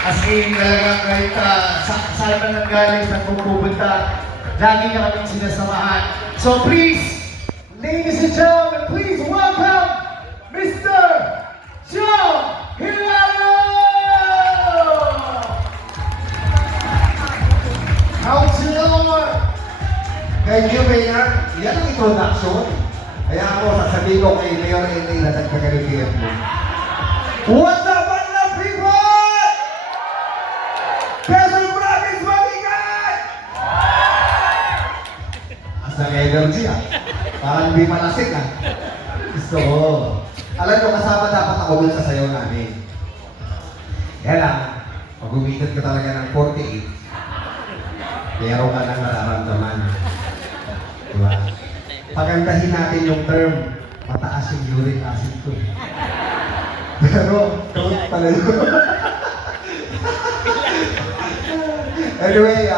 As in, talagang kahit saan man nanggaling, saan pupunta, lagi niya kaming sinasamahan. So please, ladies and gentlemen, please welcome Mr. Joe Hilaro! Councilor! Thank you, Mayor. Yan ang introduction. Kaya ako, sasabihin ko kay Mayor N.A. na nagkakalikihan mo. What's up, Manila people? Quezon Province, Balikan! Asang energy ah. Parang hindi malasik ah. Gusto ko. Alam nyo, kasama dapat ako dun sa sayaw namin. Kaya lang, pag umikot ka talaga ng 48, meron ka nang nararamdaman. Diba? Pagandahin natin yung term, mataas yung uric acid ko. Pero, truth pala yun. Anyway,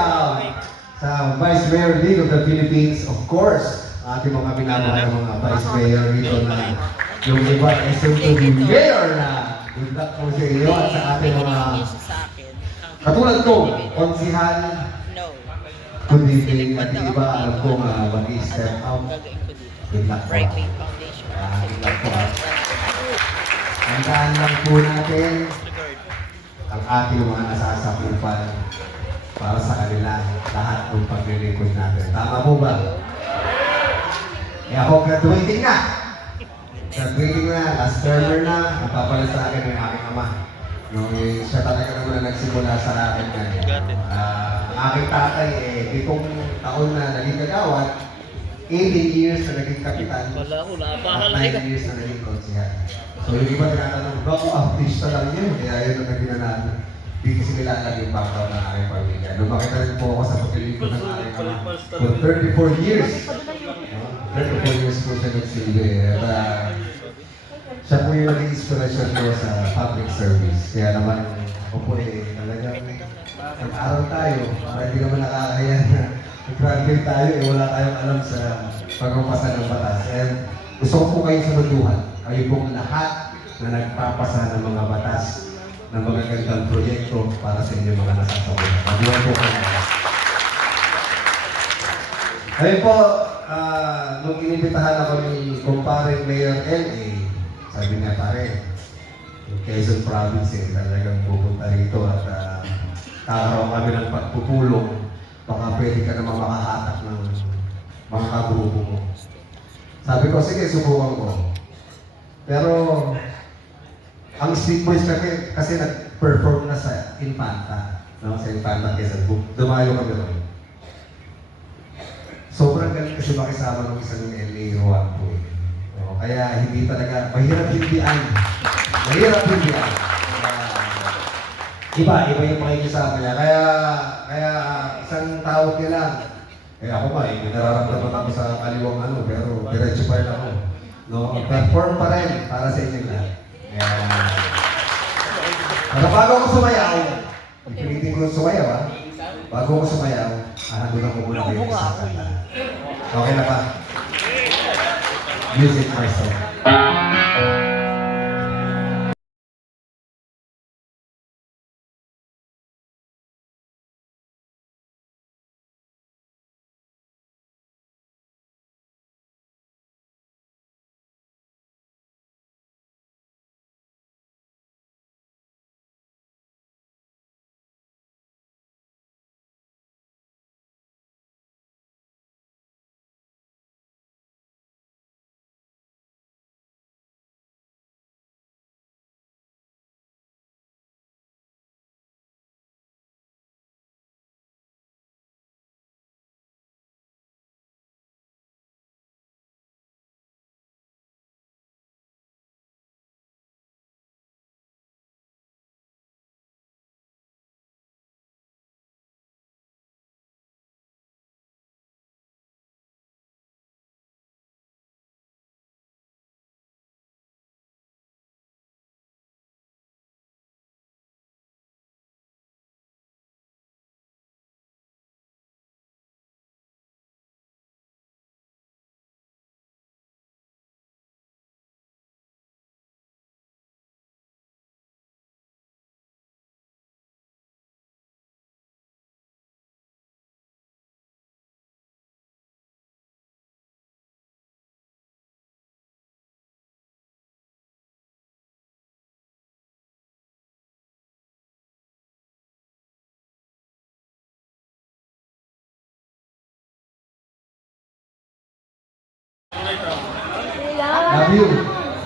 sa Vice Mayor League of the Philippines, of course, ating mga pinamahal ng mga Vice Mayor dito na yung iba ay simple mayor na good luck po sa iyo at sa ating mga katulad ko, konsihal, good evening at yung iba alam ko mag-i-step out. Good luck po. Good luck po. Tandaan lang po natin ang ating mga nasasakupan para sa kanila lahat ng paglilingkod natin. Tama po ba? Kaya ako graduating na. Graduating na, last termer na, napapalit sa akin ng aking ama. Siya talaga naman na nagsimula sa akin na ang aking tatay, 7 taon na naging kagawad, 18 years na naging kapitan, at 9 years na naging konsihal. So yung iba tinatanong, bako artista lang yun, kaya yun ang naging natin. Hindi kasi nilalag yung background ng aking pamilya. Lumaki na rin po ako sa pagkiling ng aking ama for 34 years. 34 years po siya nagsilbi. At siya po yung naging inspirasyon ko sa public service. Kaya naman ako po talagang nag-aral tayo. Para hindi naman nakakaya na nag-graduate tayo, wala tayong alam sa pagpapasan ng batas. And gusto ko po kayong saluduhan. Kayo pong lahat na nagpapasa ng mga batas ng mga ganitong proyekto para sa inyo mga nasasabuhan. Mabuhay po kayo. Ngayon po, nung inibitahan ako ni kumpare Mayor N.A., sabi niya pare, yung Quezon Province talagang pupunta rito at kakaroon kami ng pagpupulong, baka pwede ka naman makahatak ng mga kagrupo mo. Sabi ko, sige, subukan ko. Pero, ang Street Boys kasi nag-perform na sa Infanta, no? Sa Infanta Quezon. Dumayo kami rin. Sobrang galing kasi makisama ng isang LA Juan po. No? Kaya hindi talaga, mahirap hindian. Mahirap hindian. Iba yung makikisama niya. Kaya isang tawag nila. Ako ba, nararamdaman ako sa kaliwang pero diretso pa rin ako. No? Perform pa rin para sa inyo lahat. Pero bago ako sumayaw, ipilitin ko sumayaw Bago ako sumayaw, doon ako muna kayo sa kanta. Okay na ba? Music myself.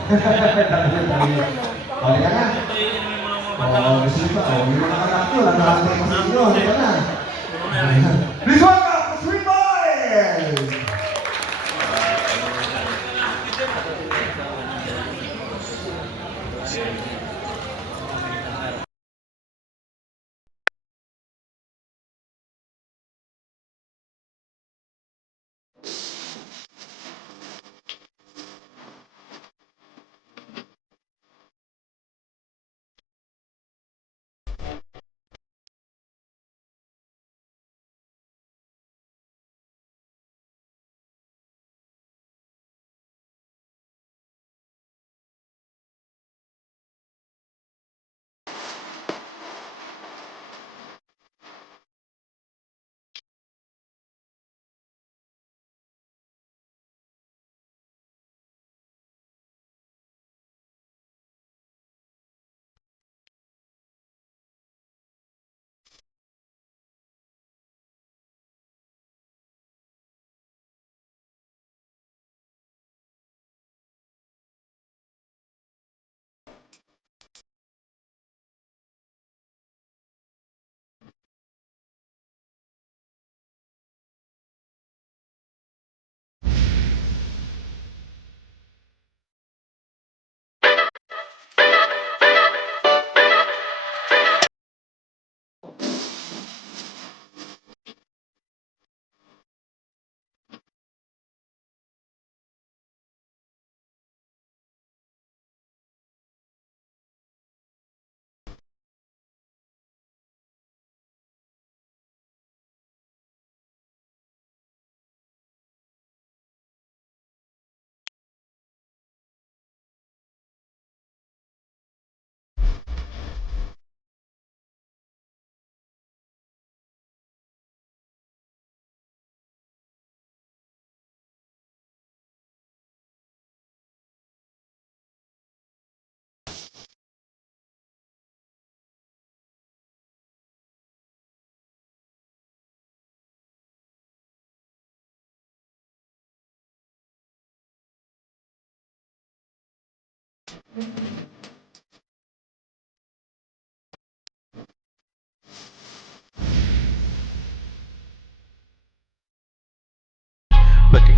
Okay ka na? Oo, gusto nyo ba? Oo, yung mga anak nyo, nag-aantay pa sa inyo. Okay ka na? Please welcome, Sweet Boys!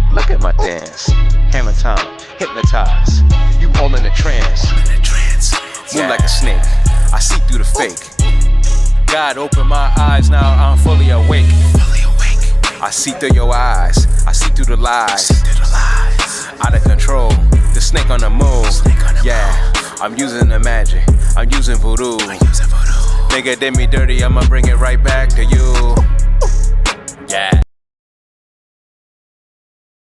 Look at my dance. Hammer time, hypnotized. You all in a trance. Move like a snake. I see through the fake. God opened my eyes, now I'm fully awake. I see through your eyes. I see through the lies. Out of control. The snake on the move. Yeah, I'm using the magic. I'm using voodoo. Nigga did me dirty, I'ma bring it right back to you. Yeah.